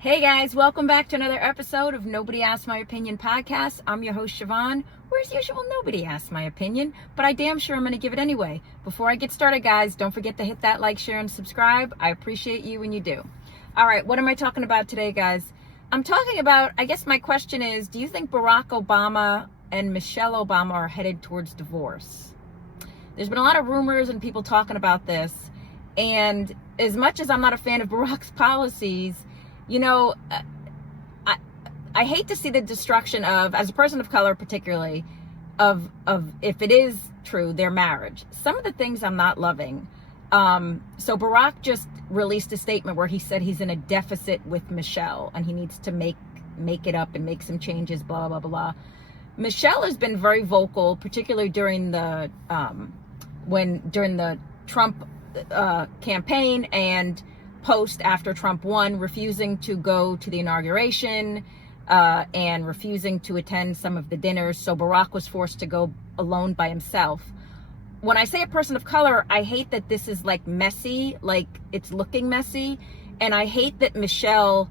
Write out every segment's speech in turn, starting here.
Hey guys, welcome back to another episode of Nobody Asked My Opinion podcast. I'm your host, Siobhan. Where as usual, nobody asked my opinion, but I damn sure I'm going to give it anyway. Before I get started, guys, don't forget to hit that like, share, and subscribe. I appreciate you when you do. All right, what am I talking about today, guys? I'm talking about, I guess my question is, do you think Barack Obama and Michelle Obama are headed towards divorce? There's been a lot of rumors and people talking about this, and as much as I'm not a fan of Barack's policies, you know, I hate to see the destruction of, as a person of color particularly, of if it is true, their marriage. Some of the things I'm not loving. So Barack just released a statement where he said he's in a deficit with Michelle and he needs to make it up and make some changes, blah, blah, blah. Michelle has been very vocal, particularly during the Trump campaign and post after Trump won, refusing to go to the inauguration and refusing to attend some of the dinners. So Barack was forced to go alone by himself. When I say a person of color, I hate that this is like messy, like it's looking messy. And I hate that Michelle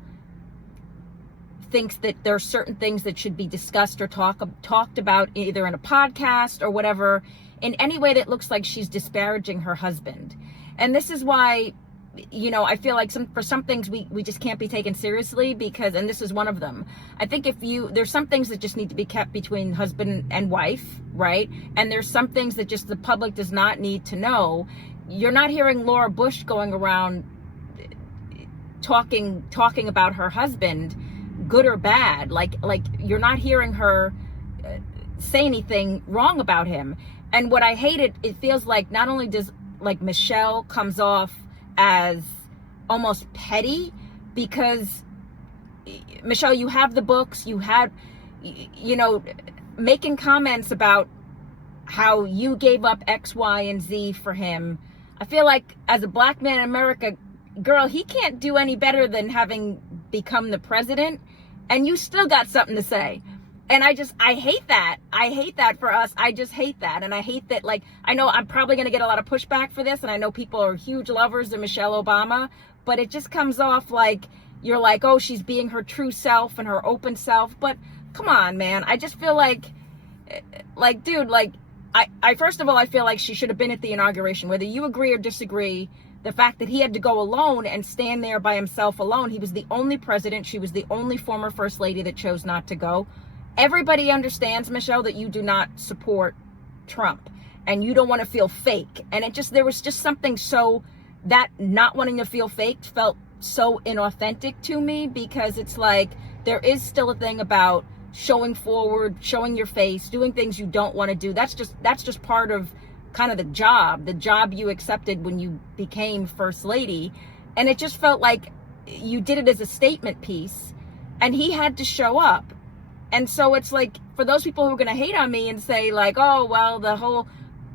thinks that there are certain things that should be discussed or talked about either in a podcast or whatever in any way that looks like she's disparaging her husband. And this is why, you know, I feel like for some things we just can't be taken seriously because, and this is one of them. I think there's some things that just need to be kept between husband and wife, right? And there's some things that just the public does not need to know. You're not hearing Laura Bush going around talking about her husband, good or bad. Like you're not hearing her say anything wrong about him. And what I hate, it feels like not only does like Michelle comes off as almost petty, because Michelle, you have the books, you had, you know, making comments about how you gave up X, Y, and Z for him. I feel like as a black man in America, girl, he can't do any better than having become the president, and you still got something to say. And I hate that. I hate that for us. I just hate that. And I hate that, like, I know I'm probably going to get a lot of pushback for this. And I know people are huge lovers of Michelle Obama. But it just comes off like you're like, oh, she's being her true self and her open self. But come on, man. I just feel like, dude, like, I first of all, I feel like she should have been at the inauguration. Whether you agree or disagree, the fact that he had to go alone and stand there by himself alone. He was the only president. She was the only former first lady that chose not to go. Everybody understands, Michelle, that you do not support Trump and you don't want to feel fake. And there was just something so that not wanting to feel fake felt so inauthentic to me, because it's like there is still a thing about showing forward, showing your face, doing things you don't want to do. That's just part of kind of the job you accepted when you became first lady. And it just felt like you did it as a statement piece and he had to show up. And so it's like, for those people who are going to hate on me and say like, oh, well, the whole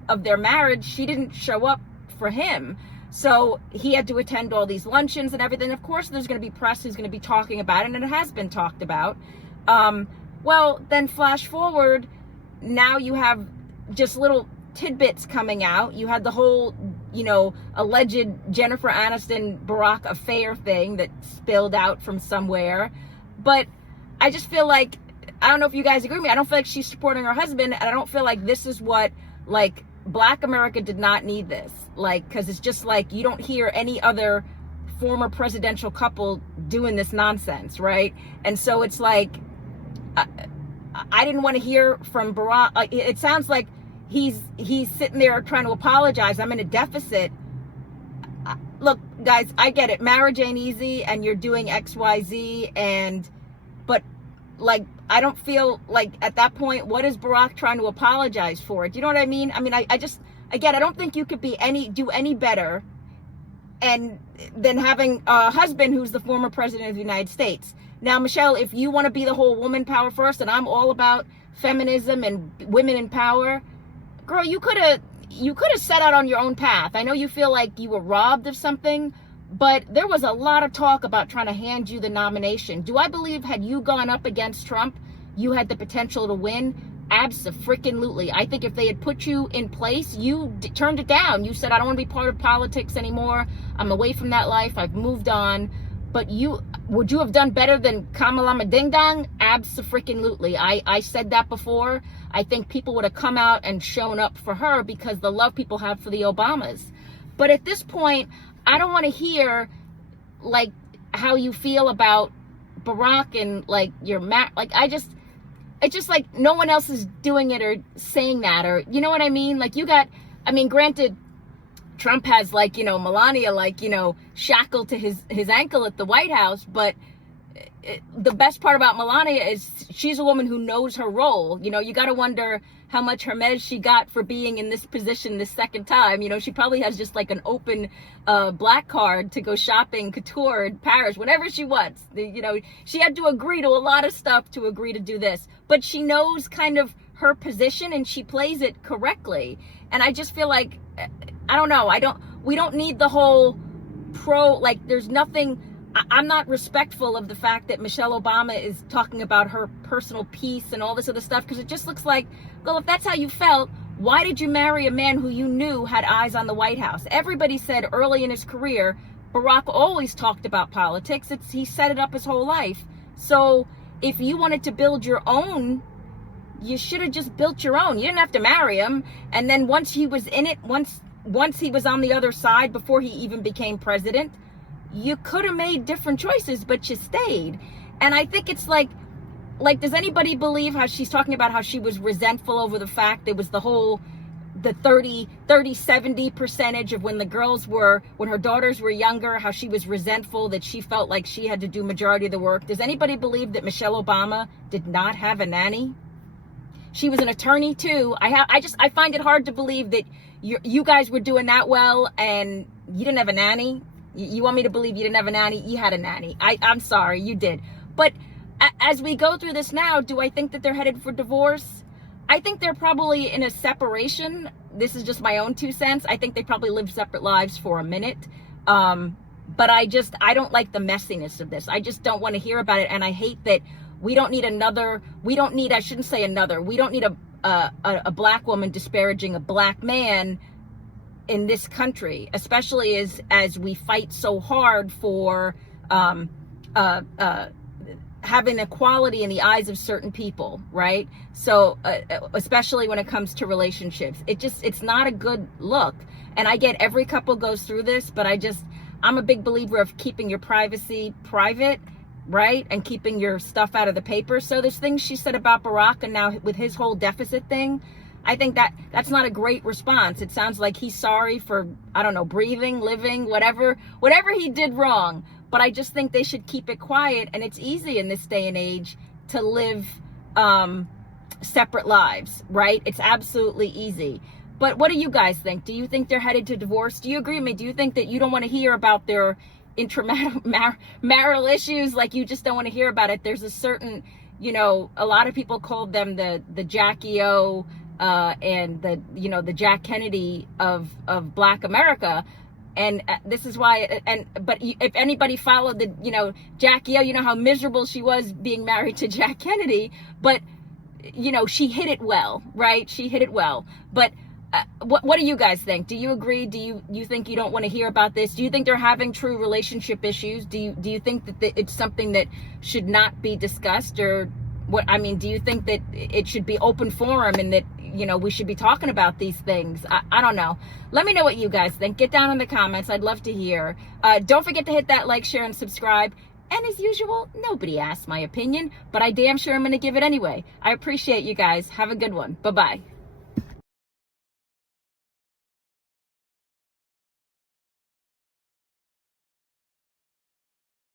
of their marriage, she didn't show up for him. So he had to attend all these luncheons and everything. Of course, there's going to be press who's going to be talking about it, and it has been talked about. Well, then flash forward, now you have just little tidbits coming out. You had the whole, you know, alleged Jennifer Aniston Barack affair thing that spilled out from somewhere. But I just feel like, I don't know if you guys agree with me, I don't feel like she's supporting her husband, and I don't feel like this is what, like, Black America did not need this. Like, because it's just like, you don't hear any other former presidential couple doing this nonsense, right? And so it's like, I didn't want to hear from Barack. Like, it sounds like he's sitting there trying to apologize. I'm in a deficit. Look, guys, I get it. Marriage ain't easy, and you're doing X, Y, Z, but like, I don't feel like at that point, what is Barack trying to apologize for? Do you know what I mean? I mean, I just, again, I don't think you could do any better than having a husband who's the former president of the United States. Now, Michelle, if you want to be the whole woman power first, and I'm all about feminism and women in power, girl, you could have set out on your own path. I know you feel like you were robbed of something, but there was a lot of talk about trying to hand you the nomination. Do I believe had you gone up against Trump, you had the potential to win? Abso-freaking-lutely. I think if they had put you in place, you turned it down. You said, I don't want to be part of politics anymore. I'm away from that life. I've moved on. But Would you have done better than Kamalama Ding Dong? Abso-freaking-lutely. I said that before. I think people would have come out and shown up for her because the love people have for the Obamas. But at this point, I don't want to hear like how you feel about Barack and like your it's just like no one else is doing it or saying that, or you know what I mean? Like granted, Trump has like, Melania, like, shackled to his ankle at the White House. But the best part about Melania is she's a woman who knows her role. You got to wonder how much Hermes she got for being in this position this second time. She probably has just like an open black card to go shopping, couture, in Paris, whatever she wants. She had to agree to a lot of stuff to agree to do this. But she knows kind of her position and she plays it correctly. And I just feel like, I don't know, we don't need the whole there's nothing. I'm not respectful of the fact that Michelle Obama is talking about her personal peace and all this other stuff, because it just looks like, well, if that's how you felt, why did you marry a man who you knew had eyes on the White House? Everybody said early in his career, Barack always talked about politics. He set it up his whole life. So if you wanted to build your own, you should have just built your own. You didn't have to marry him. And then once he was in it, once he was on the other side, before he even became president, you could have made different choices, but you stayed. And I think it's like, does anybody believe how she's talking about how she was resentful over the fact there was the 30-70 percentage of when her daughters were younger, how she was resentful that she felt like she had to do majority of the work. Does anybody believe that Michelle Obama did not have a nanny? She was an attorney too. I find it hard to believe that you guys were doing that well and you didn't have a nanny. You want me to believe you didn't have a nanny? You had a nanny. I'm sorry, you did. But as we go through this now, do I think that they're headed for divorce? I think they're probably in a separation. This is just my own 2 cents. I think they probably lived separate lives for a minute. But I don't like the messiness of this. I just don't want to hear about it. And I hate that we don't need a black woman disparaging a black man in this country, especially as we fight so hard for having equality in the eyes of certain people, right? So especially when it comes to relationships, it's not a good look. And I get every couple goes through this, but I'm a big believer of keeping your privacy private, right? And keeping your stuff out of the paper. So there's things she said about Barack, and now with his whole deficit thing, I think that's not a great response. It sounds like he's sorry for, I don't know, breathing, living, whatever he did wrong. But I just think they should keep it quiet. And it's easy in this day and age to live separate lives, right? It's absolutely easy. But what do you guys think? Do you think they're headed to divorce? Do you agree with me? Do you think that you don't want to hear about their marital issues? Like, you just don't want to hear about it. There's a certain, a lot of people called them the Jackie O and the Jack Kennedy of Black America. And this is why, but if anybody followed Jackie O, how miserable she was being married to Jack Kennedy, but, she hit it well, right? She hit it well. But what do you guys think? Do you agree? Do you think you don't want to hear about this? Do you think they're having true relationship issues? Do you think that it's something that should not be discussed, or what? I mean, do you think that it should be open forum and that, we should be talking about these things? I don't know. Let me know what you guys think. Get down in the comments. I'd love to hear. Don't forget to hit that like, share, and subscribe. And as usual, nobody asked my opinion, but I damn sure am going to give it anyway. I appreciate you guys. Have a good one. Bye-bye.